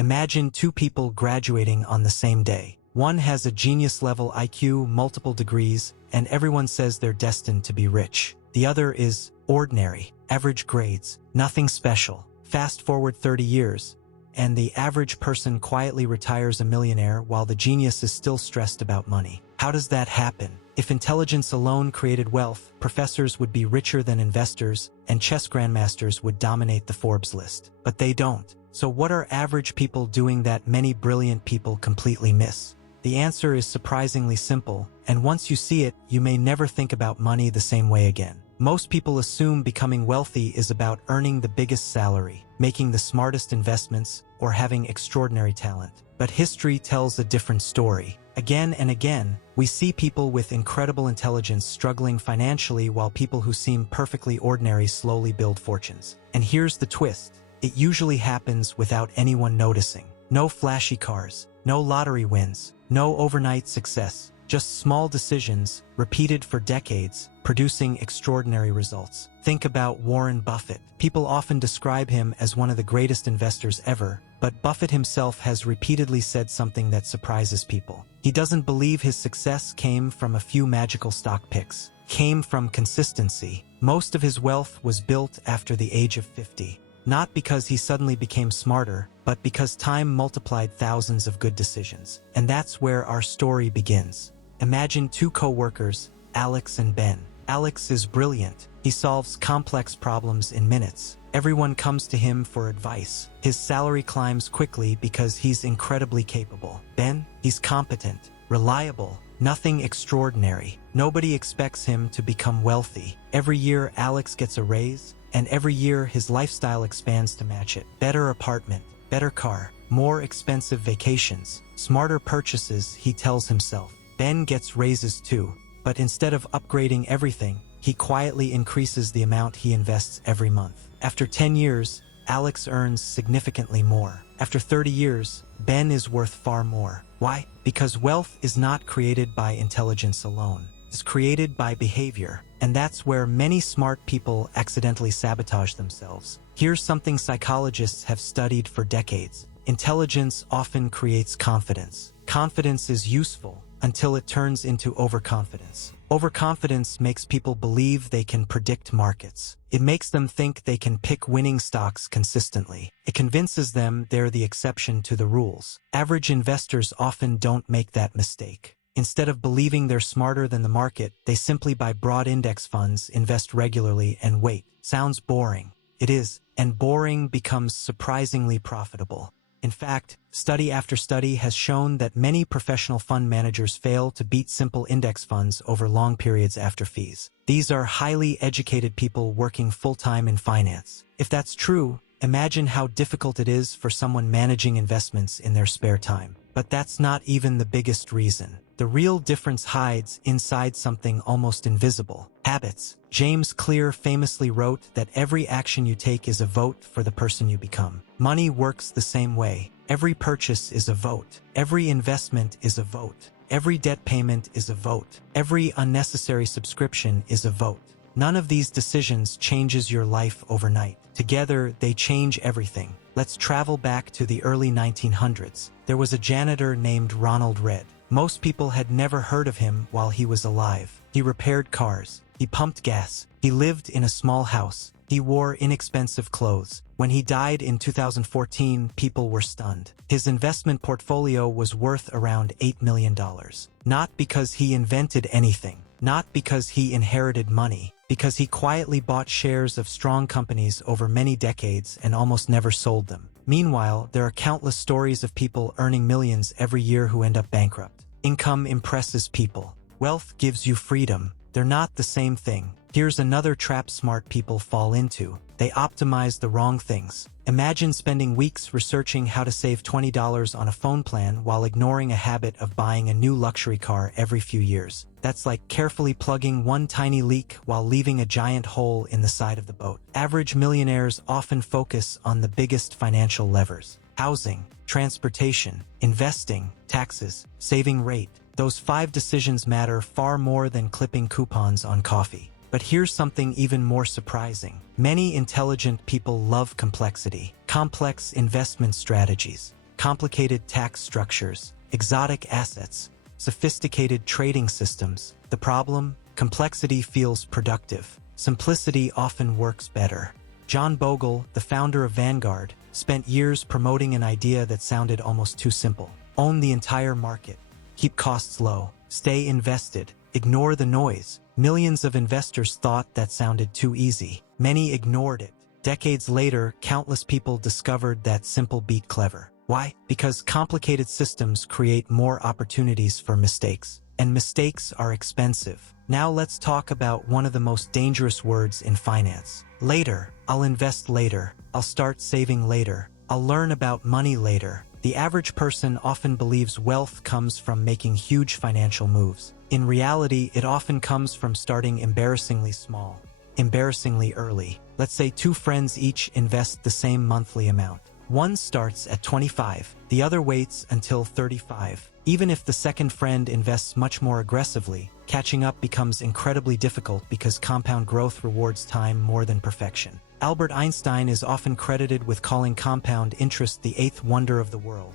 Imagine two people graduating on the same day. One has a genius-level IQ, multiple degrees, and everyone says they're destined to be rich. The other is ordinary, average grades, nothing special. Fast forward 30 years, and the average person quietly retires a millionaire while the genius is still stressed about money. How does that happen? If intelligence alone created wealth, professors would be richer than investors, and chess grandmasters would dominate the Forbes list. But they don't. So what are average people doing that many brilliant people completely miss? The answer is surprisingly simple, and once you see it, you may never think about money the same way again. Most people assume becoming wealthy is about earning the biggest salary, making the smartest investments, or having extraordinary talent. But history tells a different story. Again and again, we see people with incredible intelligence struggling financially while people who seem perfectly ordinary slowly build fortunes. And here's the twist. It usually happens without anyone noticing. No flashy cars, no lottery wins, no overnight success, just small decisions, repeated for decades, producing extraordinary results. Think about Warren Buffett. People often describe him as one of the greatest investors ever, but Buffett himself has repeatedly said something that surprises people. He doesn't believe his success came from a few magical stock picks. Came from consistency. Most of his wealth was built after the age of 50. Not because he suddenly became smarter, but because time multiplied thousands of good decisions. And that's where our story begins. Imagine two co-workers, Alex and Ben. Alex is brilliant. He solves complex problems in minutes. Everyone comes to him for advice. His salary climbs quickly because he's incredibly capable. Ben, he's competent, reliable, nothing extraordinary. Nobody expects him to become wealthy. Every year Alex gets a raise, and every year his lifestyle expands to match it. Better apartment, better car, more expensive vacations, smarter purchases, he tells himself. Ben gets raises too, but instead of upgrading everything, he quietly increases the amount he invests every month. After 10 years, Alex earns significantly more. After 30 years, Ben is worth far more. Why? Because wealth is not created by intelligence alone. It's created by behavior. And that's where many smart people accidentally sabotage themselves. Here's something psychologists have studied for decades. Intelligence often creates confidence. Confidence is useful until it turns into overconfidence. Overconfidence makes people believe they can predict markets. It makes them think they can pick winning stocks consistently. It convinces them they're the exception to the rules. Average investors often don't make that mistake. Instead of believing they're smarter than the market, they simply buy broad index funds, invest regularly, and wait. Sounds boring. It is, and boring becomes surprisingly profitable. In fact, study after study has shown that many professional fund managers fail to beat simple index funds over long periods after fees. These are highly educated people working full-time in finance. If that's true, imagine how difficult it is for someone managing investments in their spare time. But that's not even the biggest reason. The real difference hides inside something almost invisible. Habits. James Clear famously wrote that every action you take is a vote for the person you become. Money works the same way. Every purchase is a vote. Every investment is a vote. Every debt payment is a vote. Every unnecessary subscription is a vote. None of these decisions changes your life overnight. Together, they change everything. Let's travel back to the early 1900s. There was a janitor named Ronald Read. Most people had never heard of him while he was alive. He repaired cars. He pumped gas. He lived in a small house. He wore inexpensive clothes. When he died in 2014, people were stunned. His investment portfolio was worth around $8 million. Not because he invented anything. Not because he inherited money. Because he quietly bought shares of strong companies over many decades and almost never sold them. Meanwhile, there are countless stories of people earning millions every year who end up bankrupt. Income impresses people. Wealth gives you freedom. They're not the same thing. Here's another trap smart people fall into. They optimize the wrong things. Imagine spending weeks researching how to save $20 on a phone plan while ignoring a habit of buying a new luxury car every few years. That's like carefully plugging one tiny leak while leaving a giant hole in the side of the boat. Average millionaires often focus on the biggest financial levers. Housing, transportation, investing, taxes, saving rate. Those 5 decisions matter far more than clipping coupons on coffee. But here's something even more surprising. Many intelligent people love complexity. Complex investment strategies. complicated tax structures, exotic assets, sophisticated trading systems. The problem? Complexity feels productive. Simplicity often works better. John Bogle, the founder of Vanguard, spent years promoting an idea that sounded almost too simple. Own the entire market. Keep costs low. Stay invested. Ignore the noise. Millions of investors thought that sounded too easy. Many ignored it. Decades later, countless people discovered that simple beat clever. Why? Because complicated systems create more opportunities for mistakes. And mistakes are expensive. Now let's talk about one of the most dangerous words in finance. Later. I'll invest later. I'll start saving later. I'll learn about money later. The average person often believes wealth comes from making huge financial moves. In reality, it often comes from starting embarrassingly small, embarrassingly early. Let's say two friends each invest the same monthly amount. One starts at 25, the other waits until 35. Even if the second friend invests much more aggressively, catching up becomes incredibly difficult because compound growth rewards time more than perfection. Albert Einstein is often credited with calling compound interest the eighth wonder of the world,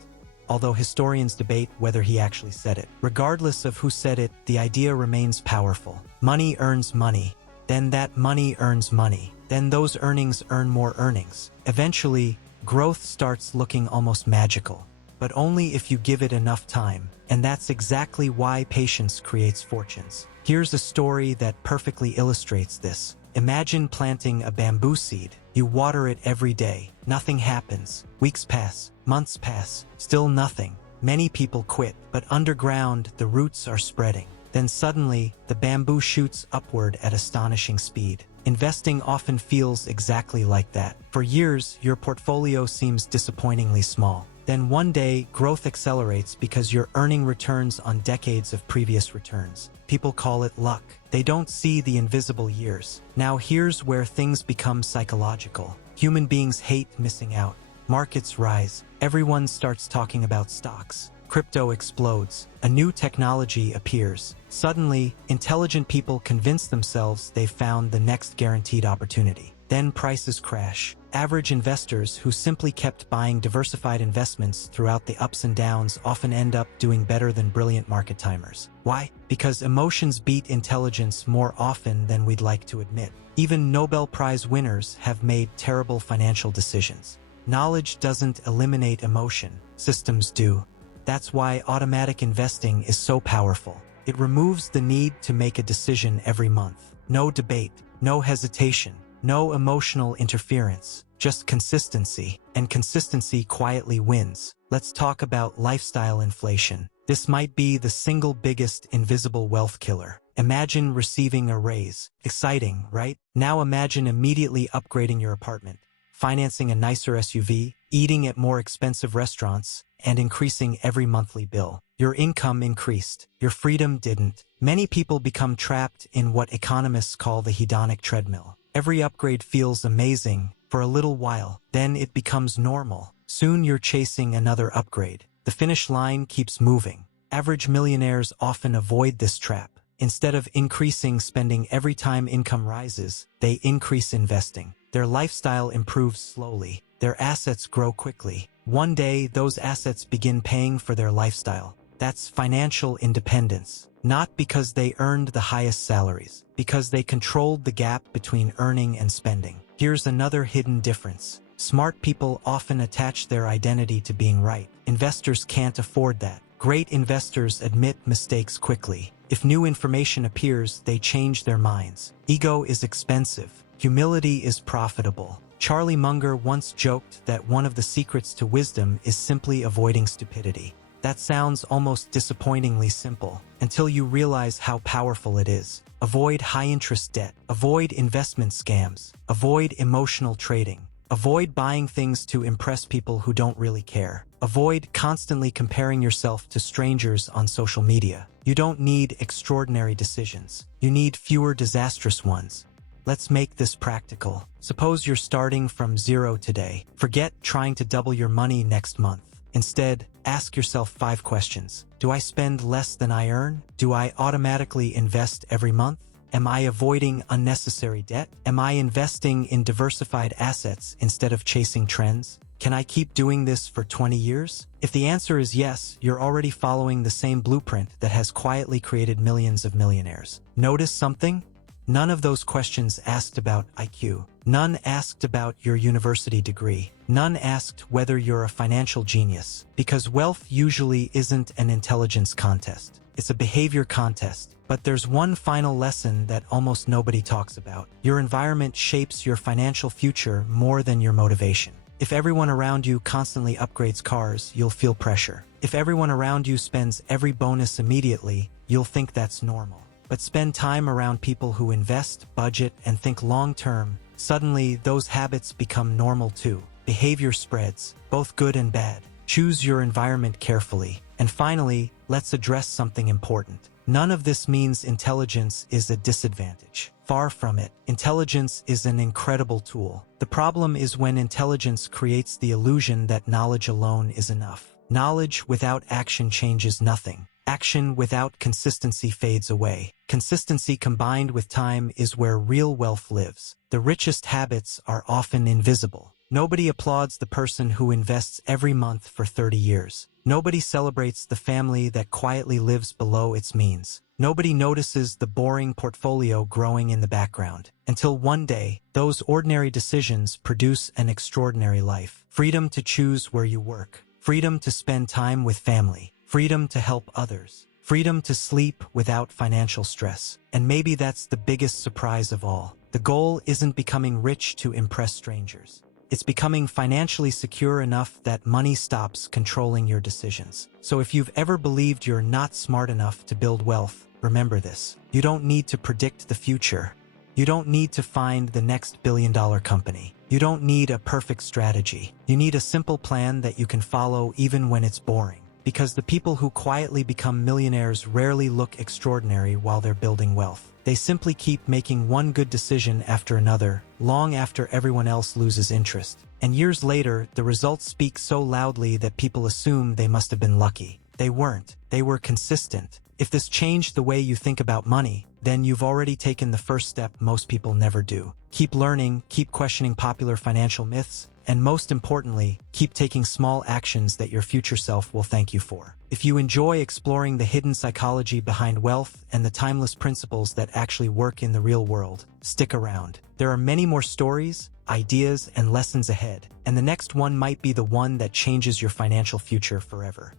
although historians debate whether he actually said it. Regardless of who said it, the idea remains powerful. Money earns money. Then that money earns money. Then those earnings earn more earnings. Eventually, growth starts looking almost magical, but only if you give it enough time. And that's exactly why patience creates fortunes. Here's a story that perfectly illustrates this. Imagine planting a bamboo seed. You water it every day. Nothing happens. Weeks pass. Months pass. Still nothing. Many people quit, but underground, the roots are spreading. Then suddenly, the bamboo shoots upward at astonishing speed. Investing often feels exactly like that. For years, your portfolio seems disappointingly small. Then one day, growth accelerates because you're earning returns on decades of previous returns. People call it luck. They don't see the invisible years. Now here's where things become psychological. Human beings hate missing out. Markets rise. Everyone starts talking about stocks. Crypto explodes. A new technology appears. Suddenly, intelligent people convince themselves they've found the next guaranteed opportunity. Then prices crash. Average investors who simply kept buying diversified investments throughout the ups and downs often end up doing better than brilliant market timers. Why? Because emotions beat intelligence more often than we'd like to admit. Even Nobel Prize winners have made terrible financial decisions. Knowledge doesn't eliminate emotion. Systems do. That's why automatic investing is so powerful. It removes the need to make a decision every month. No debate, no hesitation, no emotional interference, just consistency. And consistency quietly wins. Let's talk about lifestyle inflation. This might be the single biggest invisible wealth killer. Imagine receiving a raise. Exciting, right? Now imagine immediately upgrading your apartment, financing a nicer SUV, eating at more expensive restaurants, and increasing every monthly bill. Your income increased. Your freedom didn't. Many people become trapped in what economists call the hedonic treadmill. Every upgrade feels amazing for a little while. Then it becomes normal. Soon you're chasing another upgrade. The finish line keeps moving. Average millionaires often avoid this trap. Instead of increasing spending every time income rises, they increase investing. Their lifestyle improves slowly. Their assets grow quickly. One day, those assets begin paying for their lifestyle. That's financial independence. Not because they earned the highest salaries, because they controlled the gap between earning and spending. Here's another hidden difference. Smart people often attach their identity to being right. Investors can't afford that. Great investors admit mistakes quickly. If new information appears, they change their minds. Ego is expensive. Humility is profitable. Charlie Munger once joked that one of the secrets to wisdom is simply avoiding stupidity. That sounds almost disappointingly simple, until you realize how powerful it is. Avoid high-interest debt. Avoid investment scams. Avoid emotional trading. Avoid buying things to impress people who don't really care. Avoid constantly comparing yourself to strangers on social media. You don't need extraordinary decisions. You need fewer disastrous ones. Let's make this practical. Suppose you're starting from zero today. Forget trying to double your money next month. Instead, ask yourself 5 questions. Do I spend less than I earn? Do I automatically invest every month? Am I avoiding unnecessary debt? Am I investing in diversified assets instead of chasing trends? Can I keep doing this for 20 years? If the answer is yes, you're already following the same blueprint that has quietly created millions of millionaires. Notice something? None of those questions asked about IQ. None asked about your university degree. None asked whether you're a financial genius. Because wealth usually isn't an intelligence contest. It's a behavior contest. But there's one final lesson that almost nobody talks about. Your environment shapes your financial future more than your motivation. If everyone around you constantly upgrades cars, you'll feel pressure. If everyone around you spends every bonus immediately, you'll think that's normal. But spend time around people who invest, budget, and think long-term. Suddenly, those habits become normal too. Behavior spreads, both good and bad. Choose your environment carefully. And finally, let's address something important. None of this means intelligence is a disadvantage. Far from it. Intelligence is an incredible tool. The problem is when intelligence creates the illusion that knowledge alone is enough. Knowledge without action changes nothing. Action without consistency fades away. Consistency combined with time is where real wealth lives. The richest habits are often invisible. Nobody applauds the person who invests every month for 30 years. Nobody celebrates the family that quietly lives below its means. Nobody notices the boring portfolio growing in the background. Until one day, those ordinary decisions produce an extraordinary life. Freedom to choose where you work. Freedom to spend time with family. Freedom to help others. Freedom to sleep without financial stress. And maybe that's the biggest surprise of all. The goal isn't becoming rich to impress strangers. It's becoming financially secure enough that money stops controlling your decisions. So if you've ever believed you're not smart enough to build wealth, remember this. You don't need to predict the future. You don't need to find the next billion-dollar company. You don't need a perfect strategy. You need a simple plan that you can follow even when it's boring. Because the people who quietly become millionaires rarely look extraordinary while they're building wealth. They simply keep making one good decision after another, long after everyone else loses interest. And years later, the results speak so loudly that people assume they must have been lucky. They weren't. They were consistent. If this changed the way you think about money, then you've already taken the first step most people never do. Keep learning, keep questioning popular financial myths, and most importantly, keep taking small actions that your future self will thank you for. If you enjoy exploring the hidden psychology behind wealth and the timeless principles that actually work in the real world, stick around. There are many more stories, ideas, and lessons ahead, and the next one might be the one that changes your financial future forever.